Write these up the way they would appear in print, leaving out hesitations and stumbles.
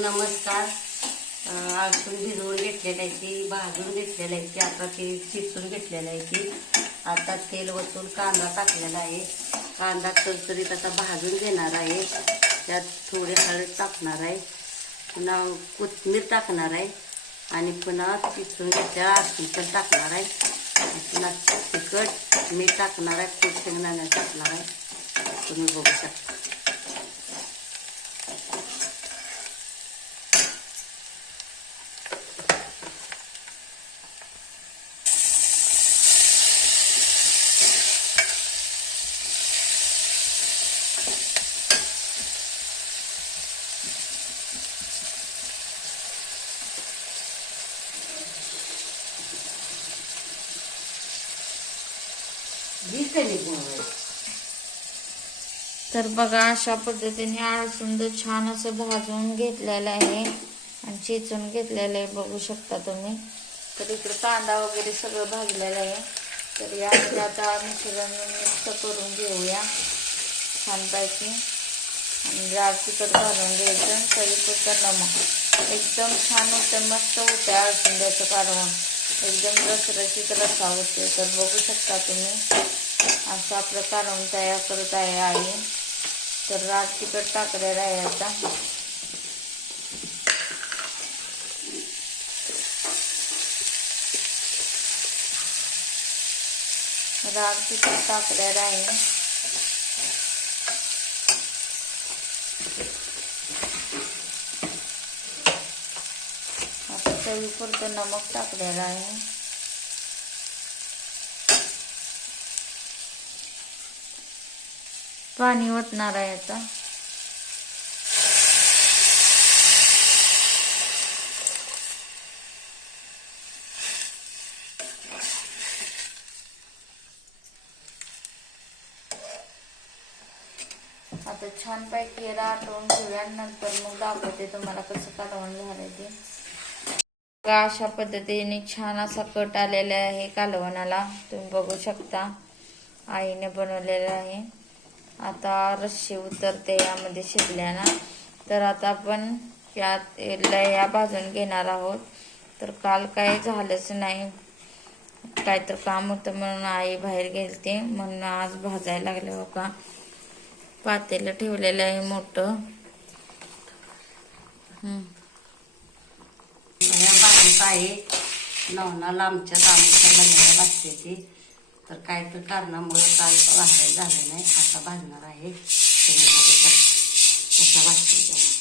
नमस्कार. आळसून भिजवून घेतलेलं आहे ती, भाजून घेतलेलं आहे ती, आता ते चिचून घेतलेलं आहे ती. आता तेल वतून कांदा टाकलेला आहे. कांदा चरचरीत आता भाजून घेणार आहे. त्यात थोडी हळद टाकणार आहे, पुन्हा कोथिंबीर टाकणार आहे आणि पुन्हा चिचून घेतलेला आळसून पण टाकणार आहे. पुन्हा तिखट मीठ टाकणार आहे, खूप शेंगदाणे टाकणार आहे. तुम्ही बघू शकता. तर बघा, अशा पद्धतीने आळसूंद छान असं भाजून घेतलेलं आहे आणि चेचून घेतलेलं आहे, बघू शकता तुम्ही. तर इकडे कांदा वगैरे सगळं भाजलेलं आहे. तर यामध्ये आता मिश्रण मिक्स करून घेऊया छानपैकी आणि जाड तिखट घालून घ्यायचं. चवीपुरतं नमक. एकदम छान होतं, मस्त होतं आळसूंद्याचं कालवण. एकदम रसरशीत रस्सा होते. तर बघू शकता तुम्ही, असं आपलं कालवण तयार करत आहे आई. तर राग तिखट टाकलेलं आहे आता. राग तिखट टाकलेलं आहे. आता चवीपुरतं नमक टाकलेलं आहे. पाणी ओतणार आहे आता. आता छानपैकी याला आटवून घेऊया, नंतर मग दाखवते तुम्हाला कसं कालवण झालंय ते. अशा पद्धतीने छान असा कट आलेला आहे कालवणाला, तुम्ही बघू शकता. आईने बनवलेलं आहे. आता रस्सी उतरते यामध्ये शिजल्याना. तर आता आपण यात लया भाजून घेणार आहोत. तर काल काय झालंच नाही, काय तर काम होतं म्हणून आई बाहेर गेलते, म्हणून आज भाजायला लागले. हो का, पातेलं ठेवलेलं आहे मोठं. भाजीत आहे नवनाला आमच्यात आमच्या लग्नाला असते ती. तर काय तर कारणामुळे काल भाजायला झालं नाही, आता भाजणार आहे. तुम्ही बघू शकता कसा भाजते तेव्हा.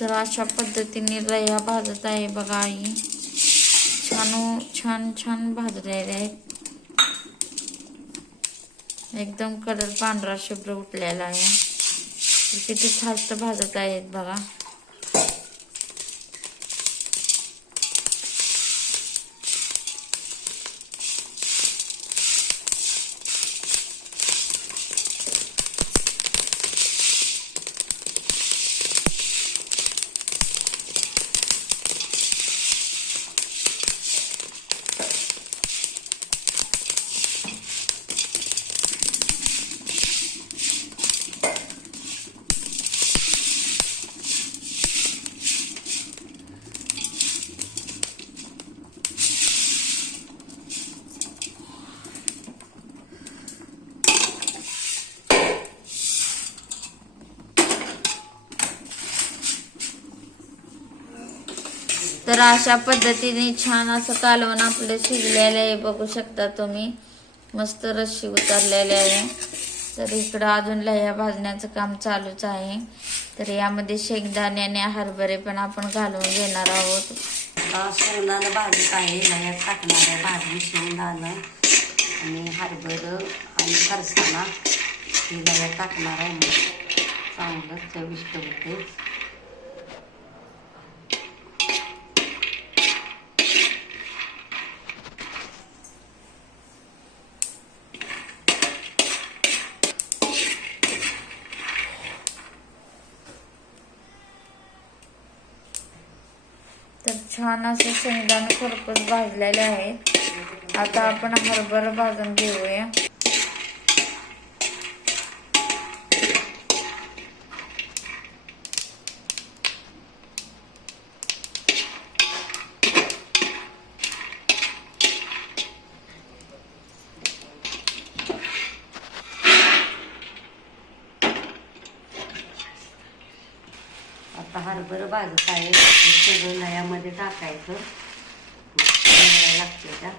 तर अशा पद्धतीने रया भाजत आहे बघा आई. छान छान भाजलेले आहेत. एकदम कलर पांढरा शुभ्र उठलेला आहे. किती फास्ट भाजत आहेत बघा. तर अशा पद्धतीने छान असं कालवण आपलं शिजलेलं आहे बघू शकता तुम्ही. मस्त रस्सी उतरलेले आहे. तर इकडं अजून लह्या भाजण्याचं काम चालूच आहे. तर यामध्ये शेंगदाणे आणि हरभरे पण आपण घालून घेणार आहोत. शेंगदाणं भाजत आहे, लह्यात टाकणार आहे. भाजून शेंगदाणं आणि हरभरं आणि फरसाणा हे लह्यात टाकणार आहे. चांगलं चविष्ट होते. तर छान असे शेंगदाणे खरपूस भाजलेले आहेत. आता आपण हरभरा भाजून घेऊया. आता हरभरं भाजत आहे. सगळं लह्यामध्ये टाकायचं. लागते त्या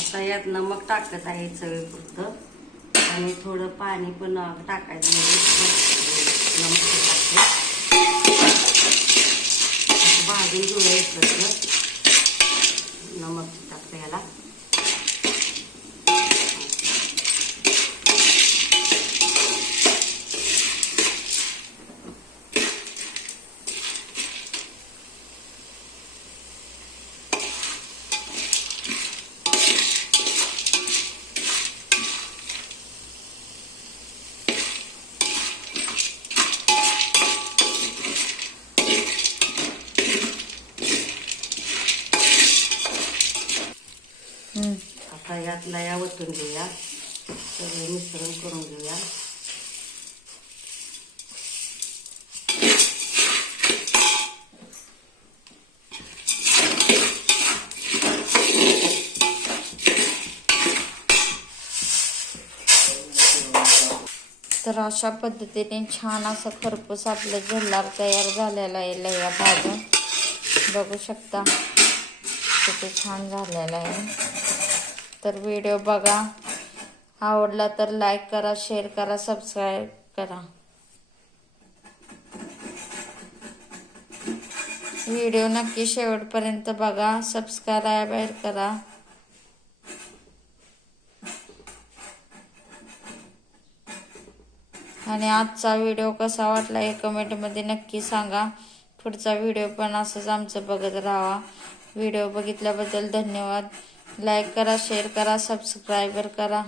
आता यात नमक टाकत आहे चवीपुरतं आणि थोडं पाणी पण टाकायचं. नमक टाकते भाजून घेऊया. इकडचं नमक टाकतं याला. आता यात लया वतून घेऊया. सगळे मिश्रण करून घेऊया. तर अशा पद्धतीने छान असं खरपूस आपलं झुलार तयार झालेला आहे लया भाजून. बघू शकता किती छान झालेला आहे. तर व्हिडिओ बघा, आवडला तर लाईक करा, शेअर करा, सबस्क्राईब करा. व्हिडिओ नक्की शेवटपर्यंत बघा, सबस्क्राईब करा. आणि आजचा व्हिडिओ कसा वाटला हे कमेंटमध्ये नक्की सांगा. पुढचा व्हिडिओ पण असंच आमचं बघत राहा. व्हिडिओ बघितल्याबद्दल धन्यवाद. लाईक करा, शेअर करा, सबस्क्राईब करा.